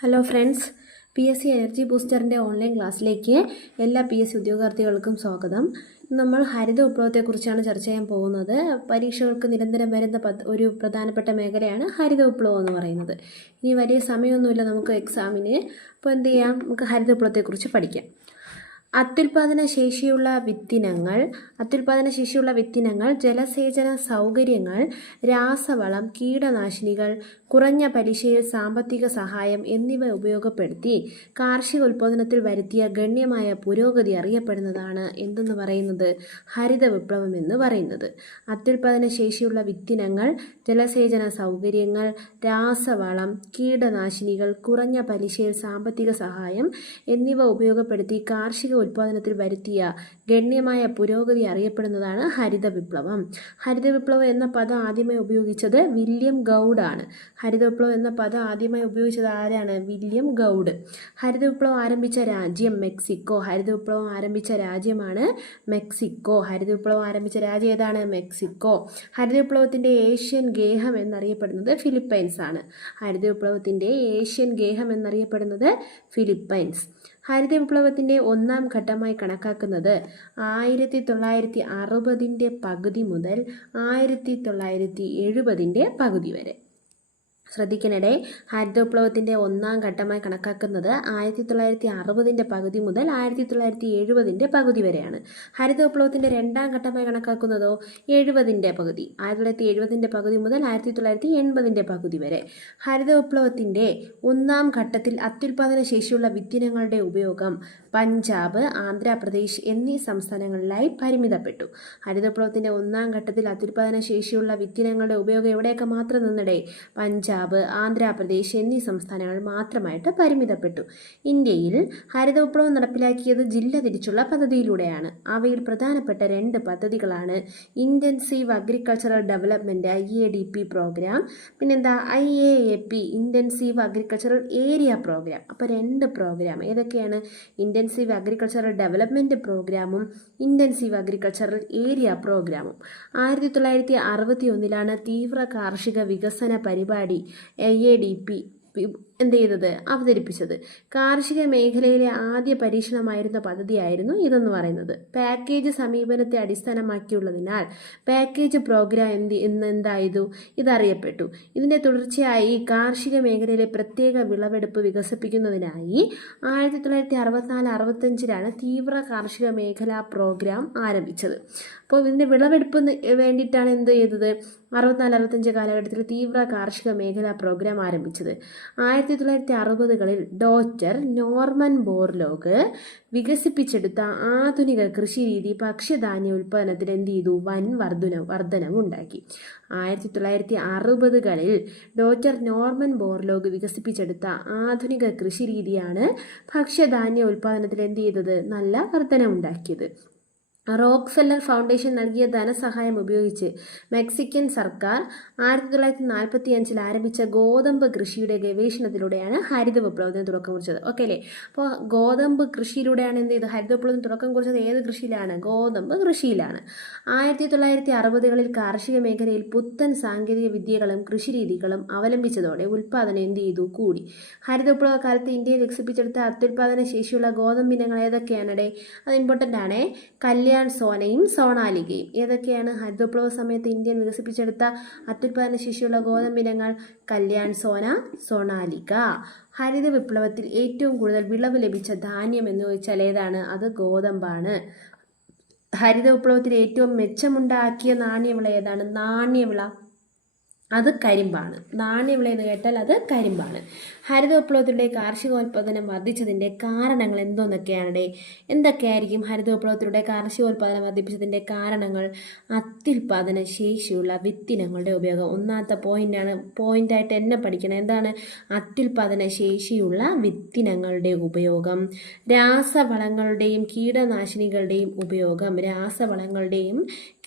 Hello friends P S C energy ബൂസ്റ്ററിന്റെ online ക്ലാസ്സിലേക്ക് എല്ലാ P S C ഉദ്യോഗാർത്ഥികൾക്കും സ്വാഗതം. നമ്മൾ ഹരിത വിപ്ലവത്തെക്കുറിച്ചാണ് ചർച്ച ചെയ്യാൻ പോകുന്നത്. പരീക്ഷകൾക്ക് നിരന്തരം വരുന്ന ഒരു പ്രധാനപ്പെട്ട മേഖലയാണ് ഹരിത വിപ്ലവം എന്ന് പറയുന്നത്. ഇനി വലിയ സമയമൊന്നുമില്ല നമുക്ക് എക്സാമിന് അപ്പോൾ എന്ത് ചെയ്യാം? നമുക്ക് ഹരിത വിപ്ലവത്തെക്കുറിച്ച് പഠിക്കാം. അത്യുൽപാദന ശേഷിയുള്ള വിത്തിനങ്ങൾ അത്യുൽപാദന ശേഷിയുള്ള വിത്തിനങ്ങൾ ജലസേചന സൗകര്യങ്ങൾ രാസവളം കീടനാശിനികൾ കുറഞ്ഞ പലിശയിൽ സാമ്പത്തിക സഹായം എന്നിവ ഉപയോഗപ്പെടുത്തി കാർഷിക ഉൽപ്പാദനത്തിൽ വരുത്തിയ ഗണ്യമായ പുരോഗതി അറിയപ്പെടുന്നതാണ് എന്തെന്ന് പറയുന്നത്? ഹരിത വിപ്ലവം എന്ന് പറയുന്നത്. അത്യുൽപാദന ശേഷിയുള്ള വിത്തിനങ്ങൾ ജലസേചന സൗകര്യങ്ങൾ രാസവളം കീടനാശിനികൾ കുറഞ്ഞ പലിശയിൽ സാമ്പത്തിക സഹായം എന്നിവ ഉപയോഗപ്പെടുത്തി കാർഷിക ഉൽപ്പാദനത്തിൽ വരുത്തിയ ഗണ്യമായ പുരോഗതി അറിയപ്പെടുന്നതാണ് ഹരിത വിപ്ലവം ഹരിത വിപ്ലവം എന്ന പദം ആദ്യമായി ഉപയോഗിച്ചത് വില്യം ഗൗഡ് ആണ്. ഹരിത വിപ്ലവം എന്ന പദം ആദ്യമായി ഉപയോഗിച്ചത് ആരാണ്? William Gaud. ഹരിത വിപ്ലവം ആരംഭിച്ച രാജ്യം മെക്സിക്കോ. ഹരിത വിപ്ലവം ആരംഭിച്ച രാജ്യമാണ് മെക്സിക്കോ. ഹരിത വിപ്ലവം ആരംഭിച്ച രാജ്യം ഏതാണ്? മെക്സിക്കോ. ഹരിത വിപ്ലവത്തിന്റെ ഏഷ്യൻ ഗേഹം എന്നറിയപ്പെടുന്നത് ഫിലിപ്പൈൻസ് ആണ്. ഹരിത വിപ്ലവത്തിന്റെ ഏഷ്യൻ ഗേഹം എന്നറിയപ്പെടുന്നത് ഫിലിപ്പൈൻസ്. ഹരിത വിപ്ലവത്തിന്റെ ഒന്നാം ഘട്ടമായി കണക്കാക്കുന്നത് ആയിരത്തി തൊള്ളായിരത്തി അറുപതിന്റെ പകുതി മുതൽ ആയിരത്തി തൊള്ളായിരത്തി എഴുപതിന്റെ പകുതി വരെ. ശ്രദ്ധിക്കണേ ഹരിതവിപ്ലവത്തിന്റെ ഒന്നാം ഘട്ടമായി കണക്കാക്കുന്നത് ആയിരത്തി തൊള്ളായിരത്തി അറുപതിന്റെ പകുതി മുതൽ ആയിരത്തി തൊള്ളായിരത്തി എഴുപതിന്റെ പകുതി വരെയാണ്. ഹരിതവിപ്ലവത്തിന്റെ രണ്ടാം ഘട്ടമായി കണക്കാക്കുന്നതോ എഴുപതിന്റെ പകുതി ആയിരത്തി തൊള്ളായിരത്തി എഴുപതിന്റെ പകുതി മുതൽ ആയിരത്തി തൊള്ളായിരത്തി എൺപതിന്റെ പകുതി വരെ. ഹരിതവിപ്ലവത്തിന്റെ ഒന്നാം ഘട്ടത്തിൽ അത്യുൽപാദന ശേഷിയുള്ള വിത്തിനങ്ങളുടെ ഉപയോഗം പഞ്ചാബ് ആന്ധ്രാപ്രദേശ് എന്നീ സംസ്ഥാനങ്ങളിലായി പരിമിതപ്പെട്ടു. ഹരിതവിപ്ലവത്തിന്റെ ഒന്നാം ഘട്ടത്തിൽ അത്യുൽപാദന ശേഷിയുള്ള വിത്തിനങ്ങളുടെ ഉപയോഗം എവിടെയൊക്കെ മാത്രം നിന്നിടെ? പഞ്ചാബ് ആന്ധ്രാപ്രദേശ് എന്നീ സംസ്ഥാനങ്ങൾ മാത്രമായിട്ട് പരിമിതപ്പെട്ടു. ഇന്ത്യയിൽ ഹരിത വിപ്ലവം നടപ്പിലാക്കിയത് ജില്ല തിരിച്ചുള്ള പദ്ധതിയിലൂടെയാണ്. അവയിൽ പ്രധാനപ്പെട്ട രണ്ട് പദ്ധതികളാണ് intensive agricultural development I A D P program പിന്നെന്താ I A A P intensive agricultural area program. അപ്പോൾ രണ്ട് പ്രോഗ്രാം. ഏതൊക്കെയാണ്? ഇന്റൻസീവ് അഗ്രികൾച്ചറൽ ഡെവലപ്മെന്റ് പ്രോഗ്രാമും ഇന്റൻസീവ് അഗ്രികൾച്ചറൽ ഏരിയ പ്രോഗ്രാമും. ആയിരത്തി തൊള്ളായിരത്തി അറുപത്തി ഒന്നിലാണ് തീവ്ര കാർഷിക വികസന പരിപാടി ഐ എ ഡി പി എന്ത് ചെയ്തത്? അവതരിപ്പിച്ചത്. കാർഷിക മേഖലയിലെ ആദ്യ പരീക്ഷണമായിരുന്ന പദ്ധതിയായിരുന്നു ഇതെന്ന് പറയുന്നത്. പാക്കേജ് സമീപനത്തെ അടിസ്ഥാനമാക്കിയുള്ളതിനാൽ പാക്കേജ് പ്രോഗ്രാം എന്ത് എന്ന് എന്തായതു? ഇതറിയപ്പെട്ടു. ഇതിന്റെ തുടർച്ചയായി കാർഷിക മേഖലയിലെ പ്രത്യേക വിളവെടുപ്പ് വികസിപ്പിക്കുന്നതിനായി ആയിരത്തി തൊള്ളായിരത്തി അറുപത്തിനാല് അറുപത്തഞ്ചിലാണ് തീവ്ര കാർഷിക മേഖലാ പ്രോഗ്രാം ആരംഭിച്ചത്. അപ്പോൾ ഇതിന്റെ വിളവെടുപ്പ് വേണ്ടിയിട്ടാണ് എന്ത് ചെയ്തത്? അറുപത്തിനാല് അറുപത്തഞ്ച് കാലഘട്ടത്തിൽ തീവ്ര കാർഷിക മേഖലാ പ്രോഗ്രാം ആരംഭിച്ചത്. ആയിരത്തി തൊള്ളായിരത്തി അറുപതുകളിൽ ഡോക്ടർ നോർമൻ ബോർലോഗ് വികസിപ്പിച്ചെടുത്ത ആധുനിക കൃഷിരീതി ഭക്ഷ്യധാന്യ ഉൽപ്പാദനത്തിൽ എന്ത് ചെയ്തു? വൻ വർധന വർധനവുണ്ടാക്കി. ആയിരത്തി തൊള്ളായിരത്തി അറുപതുകളിൽ ഡോക്ടർ നോർമൻ ബോർലോഗ് വികസിപ്പിച്ചെടുത്ത ആധുനിക കൃഷിരീതിയാണ് ഭക്ഷ്യധാന്യ ഉൽപ്പാദനത്തിൽ എന്ത് ചെയ്തത്? നല്ല വർധനമുണ്ടാക്കിയത് ഫെല്ലർ ഫൗണ്ടേഷൻ നൽകിയ ധനസഹായം ഉപയോഗിച്ച് മെക്സിക്കൻ സർക്കാർ ആയിരത്തി തൊള്ളായിരത്തി നാൽപ്പത്തി അഞ്ചിൽ ആരംഭിച്ച ഗോതമ്പ് കൃഷിയുടെ ഗവേഷണത്തിലൂടെയാണ് ഹരിത വിപ്ലവത്തിന് തുടക്കം കുറിച്ചത്. ഓക്കെ അല്ലേ? അപ്പോൾ ഗോതമ്പ് കൃഷിയിലൂടെയാണ് എന്ത് ചെയ്ത് ഹരിത വിപ്ലവത്തിന് തുടക്കം കുറിച്ചത് ഏത് കൃഷിയിലാണ്? ഗോതമ്പ് കൃഷിയിലാണ്. ആയിരത്തി തൊള്ളായിരത്തി അറുപതുകളിൽ കാർഷിക മേഖലയിൽ പുത്തൻ സാങ്കേതിക വിദ്യകളും കൃഷിരീതികളും അവലംബിച്ചതോടെ ഉൽപ്പാദനം എന്ത് ചെയ്തു? കൂടി. ഹരിത വിപ്ലവ കാലത്ത് ഇന്ത്യയിൽ വികസിപ്പിച്ചെടുത്ത അത്യുൽപാദന ശേഷിയുള്ള ഗോതമ്പിനങ്ങൾ ഏതൊക്കെയാണടേ അത് ഇമ്പോർട്ടന്റ് ആണേ. കല്യാൺ സോനയും സോണാലികയും. ഏതൊക്കെയാണ് ഹരിതവിപ്ലവ സമയത്ത് ഇന്ത്യൻ വികസിപ്പിച്ചെടുത്ത അത്യുൽപാദന ശേഷിയുള്ള ഗോതമ്പിനങ്ങൾ കല്യാൺ സോന സോണാലിക. ഹരിത വിപ്ലവത്തിൽ ഏറ്റവും കൂടുതൽ വിളവ് ലഭിച്ച ധാന്യം എന്ന് ചോദിച്ചാൽ ഏതാണ്? അത് ഗോതമ്പാണ്. ഹരിത വിപ്ലവത്തിൽ ഏറ്റവും മെച്ചമുണ്ടാക്കിയ നാണ്യവിള ഏതാണ്? നാണ്യവിള. അത് കരിമ്പാണ്. നാണ്യവിള എന്ന് കേട്ടാൽ അത് കരിമ്പാണ്. ഹരിത വിപ്ലവത്തിലൂടെ കാർഷികോൽപാദനം വർദ്ധിച്ചതിന്റെ കാരണങ്ങൾ എന്തോന്നൊക്കെയാണ് എന്തൊക്കെയായിരിക്കും ഹരിത വിപ്ലവത്തിലൂടെ കാർഷികോൽപാദനം വർദ്ധിപ്പിച്ചതിന്റെ കാരണങ്ങൾ? അത്യുൽപാദന ശേഷിയുള്ള വിത്തിനങ്ങളുടെ ഉപയോഗം. ഒന്നാമത്തെ പോയിന്റാണ് പോയിന്റായിട്ട് എന്നെ പഠിക്കണം. എന്താണ്? അത്യുൽപാദന ശേഷിയുള്ള വിത്തിനങ്ങളുടെ ഉപയോഗം. രാസവളങ്ങളുടെയും കീടനാശിനികളുടെയും ഉപയോഗം. രാസവളങ്ങളുടെയും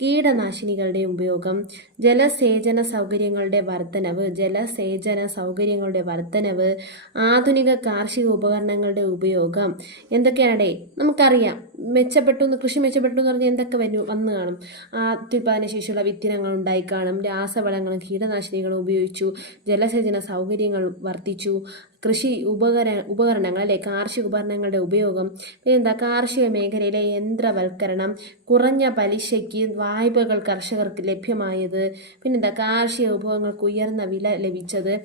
കീടനാശിനികളുടെയും ഉപയോഗം ജലസേചന സൗകര്യങ്ങളുടെ വർധനവ് ജലസേചന സൗകര്യങ്ങളുടെ വർധനവ് ആധുനിക കാർഷിക ഉപകരണങ്ങളുടെ ഉപയോഗം എന്തൊക്കെയാണ് നമുക്കറിയാം. മെച്ചപ്പെട്ടു എന്ന് കൃഷി മെച്ചപ്പെട്ടു എന്ന് പറഞ്ഞാൽ എന്തൊക്കെ വരും വന്ന് കാണും? അത്യുൽപാദന ശേഷിയുള്ള വിത്തിനങ്ങൾ ഉണ്ടായി കാണും. രാസവളങ്ങളും കീടനാശിനികളും ഉപയോഗിച്ചു. ജലസേചന സൗകര്യങ്ങൾ വർദ്ധിച്ചു. കൃഷി ഉപകര ഉപകരണങ്ങൾ അല്ലെ? കാർഷിക ഉപകരണങ്ങളുടെ ഉപയോഗം. പിന്നെന്താ? കാർഷിക മേഖലയിലെ യന്ത്രവൽക്കരണം കുറഞ്ഞ പലിശയ്ക്ക് വായ്പകൾ കർഷകർക്ക് ലഭ്യമായത്. പിന്നെന്താ? കാർഷിക വിഭവങ്ങൾക്ക് ഉയർന്ന വില ലഭിച്ചത്.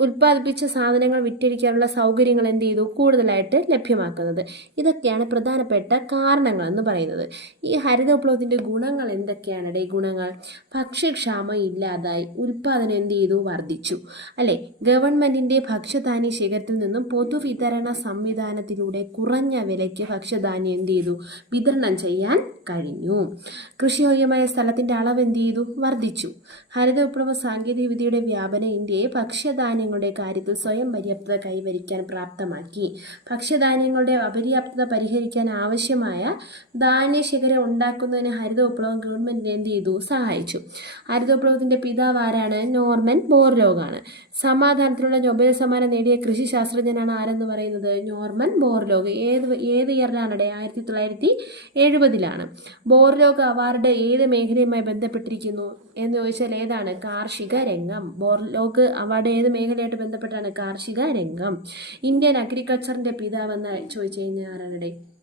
ഉത്പാദിപ്പിച്ച സാധനങ്ങൾ വിറ്റഴിക്കാനുള്ള സൗകര്യങ്ങൾ എന്ത് ചെയ്തു? കൂടുതലായിട്ട് ലഭ്യമാക്കുന്നത്. ഇതൊക്കെയാണ് പ്രധാനപ്പെട്ട കാരണങ്ങൾ എന്ന് പറയുന്നത്. ഈ ഹരിത വിപ്ലവത്തിന്റെ ഗുണങ്ങൾ എന്തൊക്കെയാണ് ഡേ ഗുണങ്ങൾ? ഭക്ഷ്യക്ഷാമം ഇല്ലാതായി ഉൽപ്പാദനം എന്ത് ചെയ്തു? വർദ്ധിച്ചു അല്ലെ? ഗവൺമെന്റിന്റെ ഭക്ഷ്യധാന്യ ശേഖരത്തിൽ നിന്നും പൊതുവിതരണ സംവിധാനത്തിലൂടെ കുറഞ്ഞ വിലയ്ക്ക് ഭക്ഷ്യധാന്യം എന്ത് ചെയ്തു? വിതരണം ചെയ്യാൻ കഴിഞ്ഞു. കൃഷിയോഗ്യമായ സ്ഥലത്തിന്റെ അളവ് എന്ത് ചെയ്തു? വർദ്ധിച്ചു ഹരിത വിപ്ലവ സാങ്കേതിക വിദ്യയുടെ വ്യാപനം ഇന്ത്യയെ ഭക്ഷ്യധാന്യങ്ങളുടെ കാര്യത്തിൽ സ്വയം പര്യാപ്തത കൈവരിക്കാൻ പ്രാപ്തമാക്കി. ഭക്ഷ്യധാന്യങ്ങളുടെ അപര്യാപ്തത പരിഹരിക്കാൻ ആവശ്യമായ ധാന്യശേഖരം ഉണ്ടാക്കുന്നതിന് ഹരിത വിപ്ലവം ഗവൺമെന്റിനെ എന്ത് ചെയ്തു? സഹായിച്ചു. ഹരിത വിപ്ലവത്തിന്റെ പിതാവ് ആരാണ്? നോർമൻ ബോർലോഗാണ്. സമാധാനത്തിലുള്ള നൊബേൽ സമ്മാനം നേടിയ കൃഷി ശാസ്ത്രജ്ഞനാണ് ആരെന്ന് പറയുന്നത്? Norman Borlaug. ഏത് ഏത് ഇയറിലാണ് ആയിരത്തി തൊള്ളായിരത്തി എഴുപതിലാണ് ബോർലോഗ് അവാർഡ് ഏത് മേഖലയുമായി ബന്ധപ്പെട്ടിരിക്കുന്നു എന്ന് ചോദിച്ചാൽ ഏതാണ്? കാർഷിക രംഗം. ബോർലോഗ് അവാർഡ് ഏത് മേഖലയായിട്ട് ബന്ധപ്പെട്ടാണ്? കാർഷിക രംഗം. ഇന്ത്യൻ അഗ്രികൾച്ചറിന്റെ പിതാവെന്ന് ചോദിച്ചു കഴിഞ്ഞാൽ ആരാണ്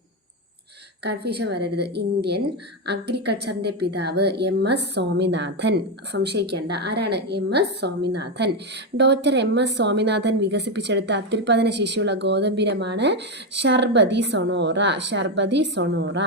കൺഫ്യൂഷൻ വരരുത്. ഇന്ത്യൻ അഗ്രികൾച്ചറിന്റെ പിതാവ് എം എസ് സ്വാമിനാഥൻ. സംശയിക്കേണ്ട. ആരാണ് M S Swaminathan? Doctor M S Swaminathan വികസിപ്പിച്ചെടുത്ത അത്യുൽപാദന ശേഷിയുള്ള ഗോതമ്പിനമാണ് Sharbati Sonora. Sharbati Sonora.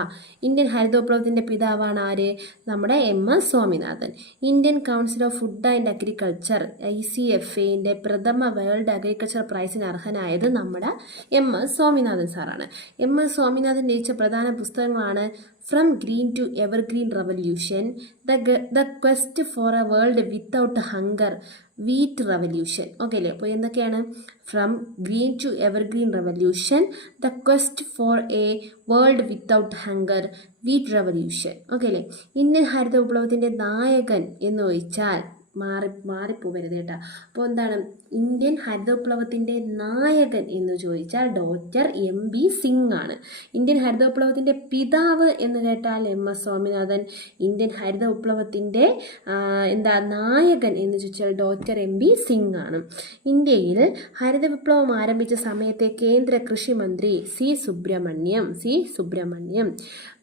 Indian ഹരിതോപ്ലവത്തിന്റെ പിതാവാണ് ആര്? നമ്മുടെ M S Swaminathan. Indian council of food and agriculture I C F എന്റെ പ്രഥമ വേൾഡ് അഗ്രികൾച്ചർ പ്രൈസിന് അർഹനായത് നമ്മുടെ എം എസ് സ്വാമിനാഥൻ സാറാണ്. എം എസ് സ്വാമിനാഥൻ രചിച്ച പ്രധാന പുസ്തകങ്ങളാണ് from green to evergreen revolution the the quest for a world without hunger wheat revolution okay അല്ലേ? അപ്പോൾ എന്തൊക്കെയാണ്? From green to evergreen revolution the quest for a world without hunger wheat revolution okay അല്ലേ? Indian ഹരിത വിപ്ലവത്തിന്റെ നായകൻ എന്ന് ചോദിച്ചാൽ മാറി മാറിപ്പോവരുത് കേട്ടോ. അപ്പോൾ എന്താണ്? ഇന്ത്യൻ ഹരിത വിപ്ലവത്തിന്റെ നായകൻ എന്ന് ചോദിച്ചാൽ ഡോക്ടർ എം ബി സിംഗ് ആണ്. ഇന്ത്യൻ ഹരിത വിപ്ലവത്തിന്റെ പിതാവ് എന്ന് കേട്ടാൽ എം എസ് സ്വാമിനാഥൻ. ഇന്ത്യൻ ഹരിത വിപ്ലവത്തിന്റെ എന്താ നായകൻ എന്ന് ചോദിച്ചാൽ ഡോക്ടർ എം ബി സിംഗ് ആണ്. ഇന്ത്യയിൽ ഹരിത വിപ്ലവം ആരംഭിച്ച സമയത്തെ കേന്ദ്ര കൃഷി മന്ത്രി സി സുബ്രഹ്മണ്യം സി സുബ്രഹ്മണ്യം.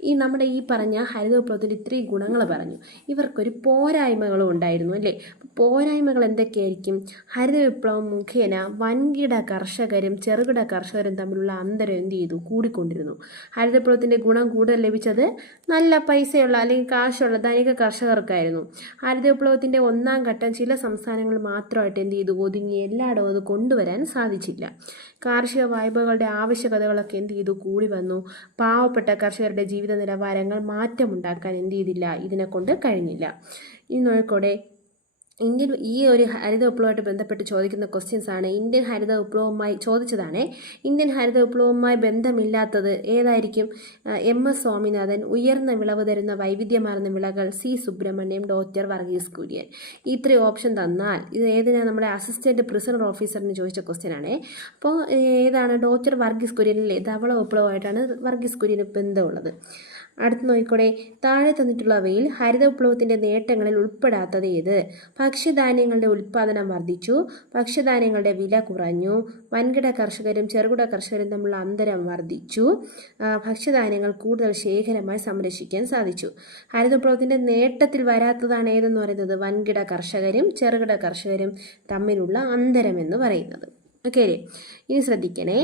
ഈ നമ്മുടെ ഈ പറഞ്ഞ ഹരിത വിപ്ലവത്തിന്റെ ഇത്രയും ഗുണങ്ങൾ പറഞ്ഞു. ഇവർക്കൊരു പോരായ്മകളും ഉണ്ടായിരുന്നു അല്ലേ? പോരായ്മകൾ എന്തൊക്കെയായിരിക്കും? ഹരിത വിപ്ലവം മുഖേന വൻകിട കർഷകരും ചെറുകിട കർഷകരും തമ്മിലുള്ള അന്തരം എന്ത് ചെയ്തു? കൂടിക്കൊണ്ടിരുന്നു. ഹരിത വിപ്ലവത്തിന്റെ ഗുണം കൂടുതൽ ലഭിച്ചത് നല്ല പൈസയുള്ള അല്ലെങ്കിൽ കാശുള്ള ധനിക കർഷകർക്കായിരുന്നു. ഹരിത വിപ്ലവത്തിന്റെ ഒന്നാം ഘട്ടം ചില സംസ്ഥാനങ്ങൾ മാത്രമായിട്ട് എന്ത് ചെയ്തു? ഒതുങ്ങി എല്ലായിടവും അത് കൊണ്ടുവരാൻ സാധിച്ചില്ല. കാർഷിക വായ്പകളുടെ ആവശ്യകതകളൊക്കെ എന്ത് ചെയ്തു? കൂടി വന്നു. പാവപ്പെട്ട കർഷകരുടെ ജീവിത നിലവാരങ്ങൾ മാറ്റമുണ്ടാക്കാൻ എന്ത് ചെയ്തില്ല? ഇതിനെ കൊണ്ട് കഴിഞ്ഞില്ല നോക്കോടെ ഇന്ത്യൻ ഈ ഒരു ഹരിത വിപ്ലവമായിട്ട് ബന്ധപ്പെട്ട് ചോദിക്കുന്ന ക്വസ്റ്റ്യൻസ് ആണ്. ഇന്ത്യൻ ഹരിത വിപ്ലവവുമായി ചോദിച്ചതാണ്. ഇന്ത്യൻ ഹരിത വിപ്ലവവുമായി ബന്ധമില്ലാത്തത് ഏതായിരിക്കും? എം എസ് സ്വാമിനാഥൻ ഉയർന്ന വിളവ് തരുന്ന വൈവിധ്യമാർന്ന വിളകൾ സി സുബ്രഹ്മണ്യം ഡോക്ടർ വർഗീസ് കുര്യൻ. ഇത്രയും ഓപ്ഷൻ തന്നാൽ ഇത് ഏതിനാണ് നമ്മുടെ അസിസ്റ്റന്റ് പ്രിസണർ ഓഫീസറിന് ചോദിച്ച ക്വസ്റ്റ്യൻ ആണ്. അപ്പോൾ ഏതാണ്? ഡോക്ടർ വർഗീസ് കുര്യനിലെ ധവള വിപ്ലവമായിട്ടാണ് വർഗീസ് കുര്യന് ബന്ധമുള്ളത് അടുത്ത് നോക്കിക്കൂടെ. താഴെ തന്നിട്ടുള്ളവയിൽ ഹരിത വിപ്ലവത്തിന്റെ നേട്ടങ്ങളിൽ ഉൾപ്പെടാത്തത് ഏത്? ഭക്ഷ്യധാന്യങ്ങളുടെ ഉൽപ്പാദനം വർദ്ധിച്ചു ഭക്ഷ്യധാന്യങ്ങളുടെ വില കുറഞ്ഞു വൻകിട കർഷകരും ചെറുകിട കർഷകരും തമ്മിലുള്ള അന്തരം വർദ്ധിച്ചു ഭക്ഷ്യധാന്യങ്ങൾ കൂടുതൽ ശേഖരമായി സംരക്ഷിക്കാൻ സാധിച്ചു. ഹരിത വിപ്ലവത്തിന്റെ നേട്ടത്തിൽ വരാത്തതാണ് ഏതെന്ന് പറയുന്നത്? വൻകിട കർഷകരും ചെറുകിട കർഷകരും തമ്മിലുള്ള അന്തരം എന്ന് പറയുന്നത്. ഓക്കെ അല്ലേ ഇനി ശ്രദ്ധിക്കണേ.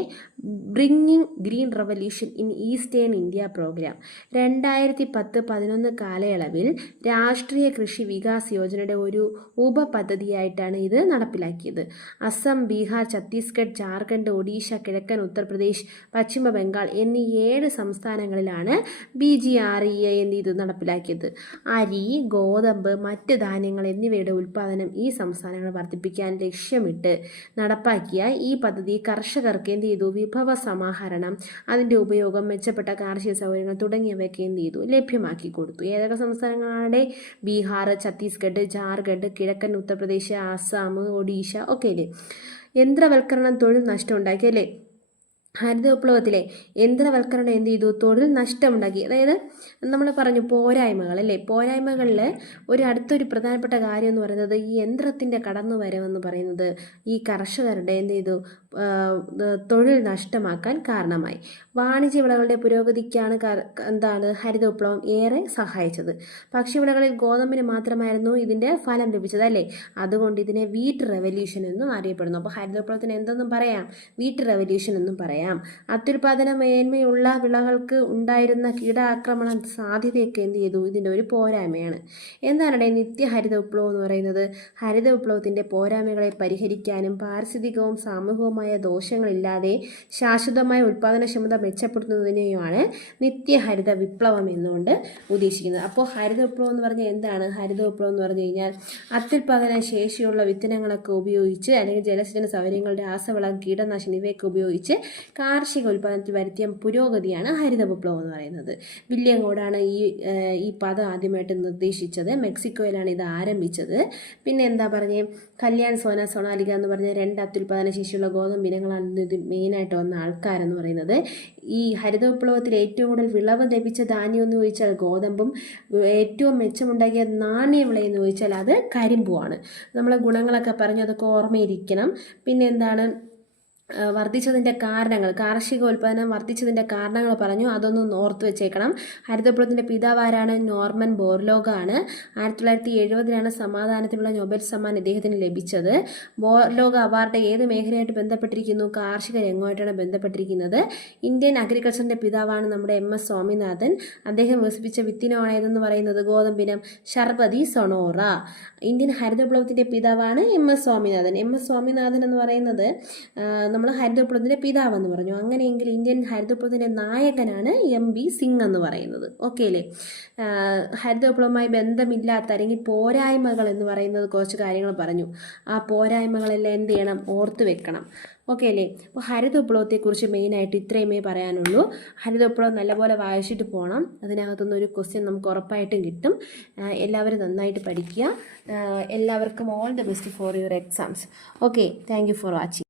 Bringing green revolution in eastern India program രണ്ടായിരത്തി പത്ത് പതിനൊന്ന് കാലയളവിൽ രാഷ്ട്രീയ കൃഷി വികാസ് യോജനയുടെ ഒരു ഉപപദ്ധതിയായിട്ടാണ് ഇത് നടപ്പിലാക്കിയത്. അസം ബീഹാർ ഛത്തീസ്ഗഡ് ജാർഖണ്ഡ് ഒഡീഷ കിഴക്കൻ ഉത്തർപ്രദേശ് പശ്ചിമ ബംഗാൾ എന്നീ ഏഴ് സംസ്ഥാനങ്ങളിലാണ് B G R E A എന്ത് ഇത് നടപ്പിലാക്കിയത്. അരി ഗോതമ്പ് മറ്റ് ധാന്യങ്ങൾ എന്നിവയുടെ ഉൽപ്പാദനം ഈ സംസ്ഥാനങ്ങൾ വർദ്ധിപ്പിക്കാൻ ലക്ഷ്യമിട്ട് നടപ്പാക്കിയ ഈ പദ്ധതി കർഷകർക്ക് എന്ത് ചെയ്തു? വിഭവ സമാഹരണം അതിന്റെ ഉപയോഗം മെച്ചപ്പെട്ട കാർഷിക സൗകര്യങ്ങൾ തുടങ്ങിയവയൊക്കെ എന്ത് ചെയ്തു? ലഭ്യമാക്കി കൊടുത്തു. ഏതൊക്കെ സംസ്ഥാനങ്ങളാണ്? ബീഹാർ ഛത്തീസ്ഗഡ് ജാർഖണ്ഡ് കിഴക്കൻ ഉത്തർപ്രദേശ് ആസാം ഒഡീഷ ഒക്കെ അല്ലേ? യന്ത്രവൽക്കരണം തൊഴിൽ നഷ്ടം ഉണ്ടാക്കി അല്ലേ? ഹരിത വിപ്ലവത്തിലെ യന്ത്രവൽക്കരണം എന്ത് ചെയ്തു? തൊഴിൽ നഷ്ടമുണ്ടാക്കി. അതായത് നമ്മൾ പറഞ്ഞു പോരായ്മകൾ അല്ലേ? പോരായ്മകളിൽ ഒരു അടുത്തൊരു പ്രധാനപ്പെട്ട കാര്യം എന്ന് പറയുന്നത് ഈ യന്ത്രത്തിന്റെ കടന്നു വരവെന്ന് പറയുന്നത് ഈ കർഷകരുടെ എന്ത് ചെയ്തു? തൊഴിൽ നഷ്ടമാക്കാൻ കാരണമായി. വാണിജ്യ വിളകളുടെ പുരോഗതിക്കാണ് എന്താണ് ഹരിത വിപ്ലവം ഏറെ സഹായിച്ചത്. ഭക്ഷ്യവിളകളിൽ ഗോതമ്പിന് മാത്രമായിരുന്നു ഇതിന്റെ ഫലം ലഭിച്ചത് അല്ലേ? അതുകൊണ്ട് ഇതിനെ വീറ്റ് റെവല്യൂഷൻ എന്നും അറിയപ്പെടുന്നു. അപ്പോൾ ഹരിത വിപ്ലവത്തിന് എന്തെന്നും പറയാം? വീറ്റ് റെവല്യൂഷൻ എന്നും പറയാം. അത്യുൽപാദന മേന്മയുള്ള വിളകൾക്ക് ഉണ്ടായിരുന്ന കീടാക്രമണ സാധ്യതയൊക്കെ എന്ത് ചെയ്തു? ഇതിന്റെ ഒരു പോരായ്മയാണ്. എന്താണ് നിത്യഹരിത വിപ്ലവം എന്ന് പറയുന്നത്? ഹരിത വിപ്ലവത്തിന്റെ പോരായ്മകളെ പരിഹരിക്കാനും പാരിസ്ഥിതികവും സാമൂഹികവുമായ ദോഷങ്ങളില്ലാതെ ശാശ്വതമായ ഉൽപ്പാദനക്ഷമത മെച്ചപ്പെടുത്തുന്നതിനെയുമാണ് നിത്യഹരിത വിപ്ലവം എന്നുകൊണ്ട് ഉദ്ദേശിക്കുന്നത്. അപ്പോൾ ഹരിത വിപ്ലവം എന്ന് പറഞ്ഞാൽ എന്താണ്? ഹരിത വിപ്ലവം എന്ന് പറഞ്ഞു കഴിഞ്ഞാൽ അത്യുൽപാദന ശേഷിയുള്ള വിത്തനങ്ങളൊക്കെ ഉപയോഗിച്ച് അല്ലെങ്കിൽ ജലസേചന സൗകര്യങ്ങളുടെ രാസവളം കീടനാശിനി ഇവയൊക്കെ ഉപയോഗിച്ച് കാർഷിക ഉൽപ്പാദനത്തിൽ വരുത്തിയ പുരോഗതിയാണ് ഹരിത വിപ്ലവം എന്ന് പറയുന്നത്. വില്യങ്ങോടാണ് ഈ ഈ പദം ആദ്യമായിട്ട് നിർദ്ദേശിച്ചത്. മെക്സിക്കോയിലാണ് ഇത് ആരംഭിച്ചത്. പിന്നെ എന്താ പറഞ്ഞേ? കല്യാൺ സോന സോണാലിക എന്ന് പറഞ്ഞ രണ്ട് അത്യുൽപാദന ശേഷിയുള്ള ഗോതമ്പ് ഇനങ്ങളാണ് ഇത് മെയിനായിട്ട് വന്ന ആൾക്കാരെന്ന് പറയുന്നത്. ഈ ഹരിത വിപ്ലവത്തിൽ ഏറ്റവും കൂടുതൽ വിളവ് ലഭിച്ച ധാന്യം എന്ന് ചോദിച്ചാൽ ഗോതമ്പും ഏറ്റവും മെച്ചമുണ്ടാക്കിയ നാണ്യവിള വിളയെന്ന് ചോദിച്ചാൽ അത് കരിമ്പുമാണ് നമ്മളെ ഗുണങ്ങളൊക്കെ പറഞ്ഞു അതൊക്കെ ഓർമ്മയിരിക്കണം പിന്നെ എന്താണ്? വർദ്ധിച്ചതിന്റെ കാരണങ്ങൾ കാർഷിക ഉൽപ്പാദനം വർദ്ധിച്ചതിന്റെ കാരണങ്ങൾ പറഞ്ഞു. അതൊന്നും ഓർത്ത് വെച്ചേക്കണം. ഹരിതവിപ്ലവത്തിന്റെ പിതാവ് ആരാണ്? നോർമൻ ബോർലോഗ ആണ് ആയിരത്തി തൊള്ളായിരത്തി എഴുപതിലാണ് സമാധാനത്തിനുള്ള നോബൽ സമ്മാൻ ഇദ്ദേഹത്തിന് ലഭിച്ചത്. ബോർലോഗ അവാർഡ് ഏത് മേഖലയായിട്ട് ബന്ധപ്പെട്ടിരിക്കുന്നു? കാർഷിക രംഗമായിട്ടാണ് ബന്ധപ്പെട്ടിരിക്കുന്നത്. ഇന്ത്യൻ അഗ്രികൾച്ചറിന്റെ പിതാവാണ് നമ്മുടെ എം എസ് സ്വാമിനാഥൻ. അദ്ദേഹം വികസിപ്പിച്ച വിത്തിനമാണ് ഏതെന്ന് പറയുന്നത്? ഗോതമ്പിനം ഷർബതി സൊണോറ. ഇന്ത്യൻ ഹരിതവിപ്ലവത്തിന്റെ പിതാവാണ് M S Swaminathan. M S Swaminathan എന്ന് പറയുന്നത് നമ്മൾ ഹരിതവിപ്ലവത്തിന്റെ പിതാവ് എന്ന് പറഞ്ഞു. അങ്ങനെയെങ്കിൽ ഇന്ത്യൻ ഹരിതവിപ്ലവത്തിന്റെ നായകനാണ് എം ബി സിംഗ് എന്ന് പറയുന്നത്. ഓക്കെ അല്ലേ ഹരിതവിപ്ലവവുമായി ബന്ധമില്ലാത്ത അല്ലെങ്കിൽ പോരായ്മകൾ എന്ന് പറയുന്നത് കുറച്ച് കാര്യങ്ങൾ പറഞ്ഞു. ആ പോരായ്മകളെല്ലാം എന്ത് ചെയ്യണം? ഓർത്ത് വെക്കണം. ഓക്കെ അല്ലേ അപ്പോൾ ഹരിത വിപ്ലവത്തെക്കുറിച്ച് മെയിനായിട്ട് ഇത്രയുമേ പറയാനുള്ളൂ. ഹരിത വിപ്ലവം നല്ലപോലെ വായിച്ചിട്ട് പോകണം അതിനകത്തുനിന്ന് ഒരു ക്വസ്റ്റ്യൻ നമുക്ക് ഉറപ്പായിട്ടും കിട്ടും. എല്ലാവരും നന്നായിട്ട് പഠിക്കുക. എല്ലാവർക്കും all the best for your exams okay thank for watching